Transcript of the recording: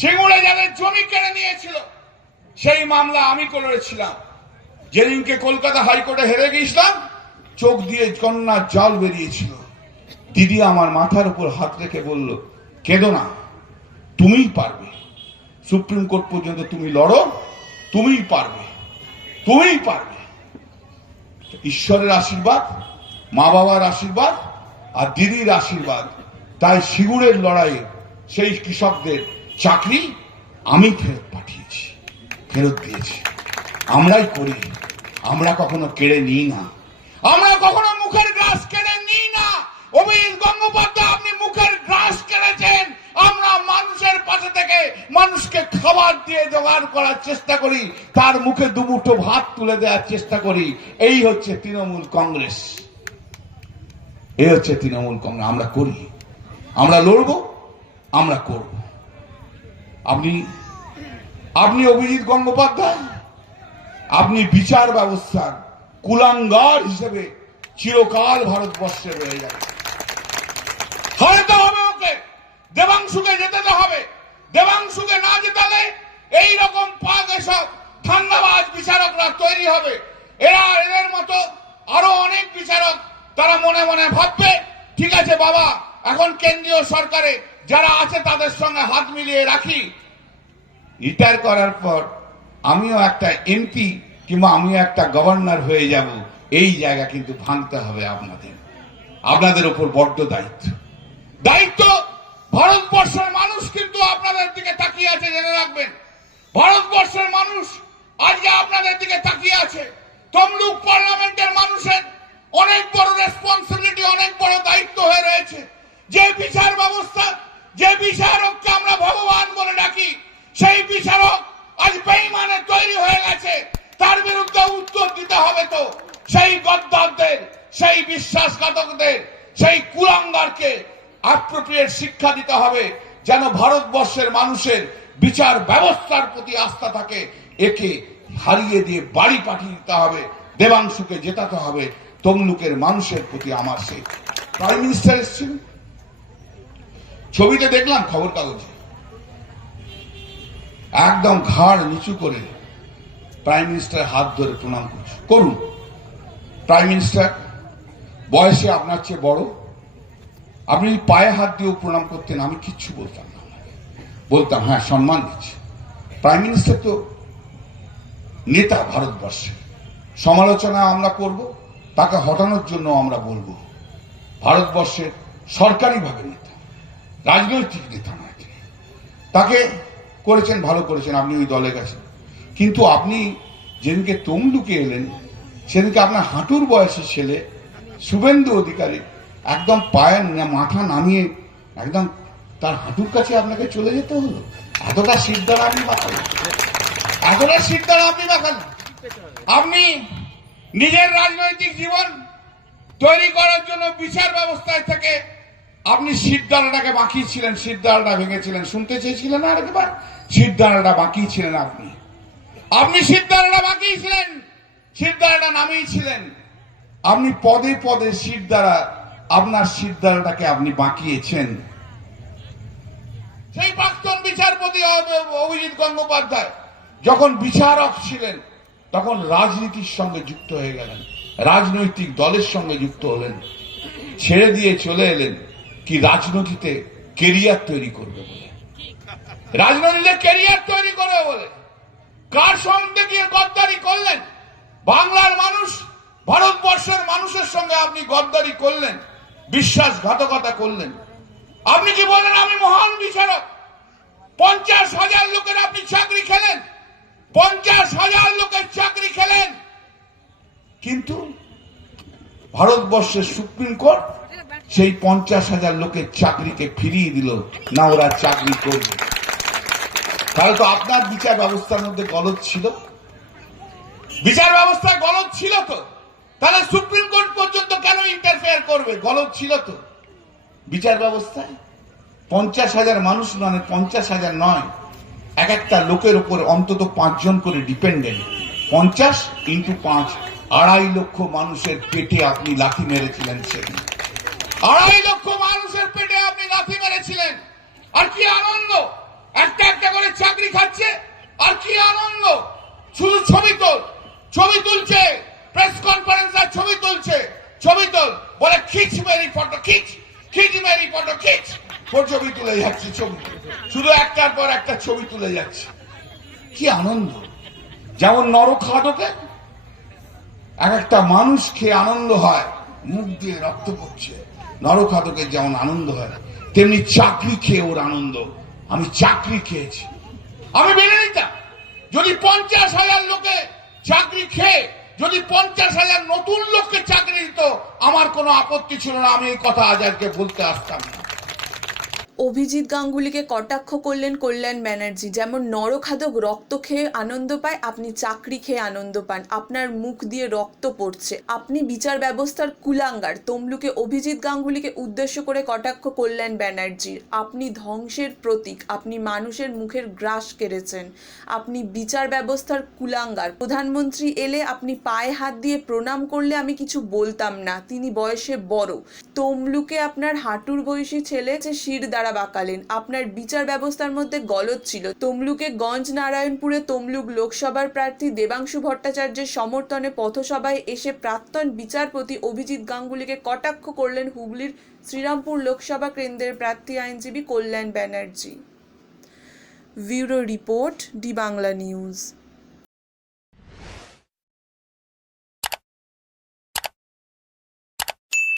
সিঙ্গুরে যাদের জমি কেড়ে নিয়েছিল সেই মামলা আমি করেছিলাম। যেদিনকে কলকাতা হাইকোর্টে হেরে গিয়েছিলাম, চোখ দিয়ে কন্যার জল বেরিয়েছিল। দিদি আমার মাথার উপর হাত রেখে বলল, কেঁদো না, তুমিই পারবে। সুপ্রিম কোর্ট পর্যন্ত তুমি লড়ো, তুমিই পারবে, তুমিই পারবে। ঈশ্বরের আশীর্বাদ, মা বাবার আশীর্বাদ আর দিদির আশীর্বাদ, তাই সিঙ্গুরের লড়াইয়ে সেই কৃষকদের চাকরি আমি ফেরত পাঠিয়েছি, ফেরত দিয়েছি। আমরাই করি, আমরা কখনো কেড়ে নিই না, আমরা কখনো মুখের গ্রাস কেড়ে নিই না। অভিজিৎ গঙ্গোপাধ্যায়, আপনি মুখের গ্রাস কেড়েছেন। আমরা মানুষের পাশে থেকে মানুষকে খাবার দিয়ে জোগাড় করার চেষ্টা করি, তার মুখে দুমুঠো ভাত তুলে দেওয়ার চেষ্টা করি। এই হচ্ছে তৃণমূল কংগ্রেস, এই হচ্ছে তৃণমূল কংগ্রেস। আমরা করি, আমরা লড়বো, আমরা করব। আপনি অভিজিৎ গঙ্গোপাধ্যায়, আপনি বিচার ব্যবস্থার কুলাঙ্গার হিসেবে চিরকাল ভারতবর্ষে রয়ে যাবে। হয়তো হবে ওকে, দেবাংশুকে জেতাতে হবে। দেবাংশুকে না জেতালে এইরকম পাক এসব ঠান্ডাবাজ বিচারকরা তৈরি হবে। এদের মতো আরো অনেক বিচারক, তারা মনে মনে ভাববে, ঠিক আছে বাবা, এখন কেন্দ্রীয় সরকারে যারা আছে তাদের সঙ্গে হাত মিলিয়ে রাখি, রিটায়ার করার পর আমিও একটা এমপি কিংবা আমিও একটা গভর্নর হয়ে যাব। এই জায়গা কিন্তু ভাঙতে হবে আপনাদের উপর বড্ড দায়িত্ব। ভারতবর্ষের মানুষ কিন্তু আপনাদের দিকে তাকিয়ে আছে, জেনে রাখবেন। ভারতবর্ষের মানুষ আজকে আপনাদের দিকে তাকিয়ে আছে। তমলুক পার্লামেন্টের মানুষের অনেক বড় রেসপন্সিবিলিটি, অনেক বড় দায়িত্ব হয়ে রয়েছে। যে বিচার ব্যবস্থা, যে বিচারককে আমরা ভগবান বলে ডাকি, সেই বিচারক আজ বেঈমানে তৈরি হয়ে গেছে। তার বিরুদ্ধে উত্তর দিতে হবে। তো সেই গদ্দারদের, সেই বিশ্বাসঘাতকদের, সেই কুলাঙ্গারকে অ্যাপ্রোপ্রিয়েট শিক্ষা দিতে হবে, যেন ভারতবর্ষের মানুষের বিচার ব্যবস্থার প্রতি আস্থা থাকে। একে হারিয়ে দিয়ে বাড়ি পাঠিয়ে দিতে হবে, দেবাংশুকে জেতাতে হবে। তমলুকের মানুষের প্রতি আমার সেই প্রাইম মিনিস্টার এসেছিল, ছবিতে দেখলাম খবর কাগজে, একদম ঘাড় নিচু করে প্রাইম মিনিস্টার হাত ধরে প্রণাম করুন। প্রাইম মিনিস্টার বয়সে আপনার চেয়ে বড়, আপনি পায়ে হাত দিয়েও প্রণাম করতেন, আমি কিচ্ছু বলতাম না, বলতাম হ্যাঁ সম্মান দিচ্ছি। প্রাইম মিনিস্টার তো নেতা ভারতবর্ষে, সমালোচনা আমরা করব, তাকে হটানোর জন্য আমরা বলবো। ভারতবর্ষের সরকারিভাবে নেতা, রাজনৈতিক নেতা নয়। তাকে করেছেন, ভালো করেছেন, আপনি ওই দলে গেছেন। কিন্তু আপনি যেদিনকে তমলুকে এলেন, সেদিনকে আপনার হাঁটুর বয়সী ছেলে শুভেন্দু অধিকারী একদম পায়ের মাথা নামিয়ে একদম তার হাঁটুর কাছে আপনাকে চলে যেতে হলো। এতটা সিদ্ধারা আপনি বাঁকালেন, এতটা সিদ্ধারা আপনি বাঁকালেন। আপনি নিজের রাজনৈতিক জীবন তৈরি করার জন্য বিচার ব্যবস্থায় থেকে আপনি সিদ্ধারাটাকে বাঁকিয়েছিলেন, সিদ্ধারাটা ভেঙেছিলেন। শুনতে চেয়েছিলেন আর একবার, সিদ্ধারাটা বাঁকিয়েছিলেন আপনি সিদ্ধারাটা বাঁকিয়েছিলেন, সিদ্ধারাটা নামিয়েছিলেন। আপনি পদে পদে সিদ্ধারা, আপনার সিদ্ধারাটাকে আপনি বাঁকিয়েছেন। সেই প্রাক্তন বিচারপতি অভিজিৎ গঙ্গোপাধ্যায় যখন বিচারক ছিলেন, তখন রাজনীতির সঙ্গে যুক্ত হয়ে গেলেন, রাজনৈতিক দলের সঙ্গে যুক্ত হলেন, ছেড়ে দিয়ে চলে এলেন কি রাজনীতিতে কেরিয়ার তৈরি করবে বলে। রাজনীতিতে কেরিয়ার তৈরি করবে বলে কার সঙ্গে গিয়ে গদ্দারি করলেন? বাংলার মানুষ, ভারতবর্ষের মানুষের সঙ্গে আপনি গদ্দারি করলেন, বিশ্বাসঘাতকতা করলেন। আপনি কি বলেন আমি মহান বিচারক? 50,000 লোকের আপনি চাকরি খেলেন, 50,000 লোকের চাকরি খেলেন, কিন্তু ভারতবর্ষের সুপ্রিম কোর্ট সেই 50,000 লোকের চাকরিকে ফিরিয়ে দিল না, ওরা চাকরি করবে। তাহলে তো আপনার বিচার ব্যবস্থার মধ্যে গলদ ছিল, বিচার ব্যবস্থায় গলদ ছিল। তো তাহলে সুপ্রিম কোর্ট পর্যন্ত কেন ইন্টারফেয়ার করবে? গলদ ছিল তো বিচার ব্যবস্থায়। 50,000 মানুষ নয়, 50,000 নয়, এক একটা লোকের উপর অন্তত 5 জন করে ডিপেন্ডেন্ট। 50 × 5, 2.5 লক্ষ মানুষের পেটে আপনি লাথি মেরেছিলেন। সেদিন 2.5 লক্ষ মানুষের পেটে আপনি লাথি মেরেছিলেন। আর কি আনন্দ খিচ মেরি ফটো খিচ, ছবি তুলে যাচ্ছে, ছবি শুধু একটার পর একটা ছবি তুলে যাচ্ছে। কি আনন্দ! যেমন নরখাদকে এক একটা মানুষ খেয়ে আনন্দ হয়, মুখ দিয়ে রক্ত পড়ছে, নরখাদকের যেমন আনন্দ হয়, তেমনি চাকরি খেয়ে ওর আনন্দ। আমি চাকরি খেয়েছি, আমি মেনে নিতাম যদি 50,000 লোকে চাকরি খেয়ে যদি 50,000 নতুন লোককে চাকরি দিত, আমার কোনো আপত্তি ছিল না, আমি এই কথা আজকে বলতে আসতাম না। অভিজিৎ গাঙ্গুলিকে কটাক্ষ করলেন কল্যাণ ব্যানার্জি। যেমন নরখাদক রক্ত খেয়ে আনন্দ পায়, আপনি চাকরি খেয়ে আনন্দ পান, আপনার মুখ দিয়ে রক্ত পড়ছে, আপনি বিচার ব্যবস্থার কুলাঙ্গার। তমলুকে অভিজিৎ গাঙ্গুলিকে উদ্দেশ্য করে কটাক্ষ কল্যাণ ব্যানার্জির। আপনি ধ্বংসের প্রতীক, আপনি মানুষের মুখের গ্রাস কেড়েছেন, আপনি বিচার ব্যবস্থার কুলাঙ্গার। প্রধানমন্ত্রী এলে আপনি পায়ে হাত দিয়ে প্রণাম করলে আমি কিছু বলতাম না, তিনি বয়সে বড়। তমলুকে আপনার হাঁটুর বয়সী ছেলে যে শির দ্বারা বাঁকালেন, আপনার বিচার ব্যবস্থার মধ্যে গলদ ছিল। তমলুকে গঞ্জ নারায়ণপুরে তমলুক লোকসভার প্রার্থী দেবাংশু ভট্টাচার্যের সমর্থনে পথসভায় এসে প্রাক্তন বিচারপতি অভিজিৎ গাঙ্গুলিকে কটাক্ষ করলেন হুগলির শ্রীরামপুর লোকসভা কেন্দ্রের প্রার্থী আইনজীবী Kalyan Banerjee. Bureau report, D Bangla news.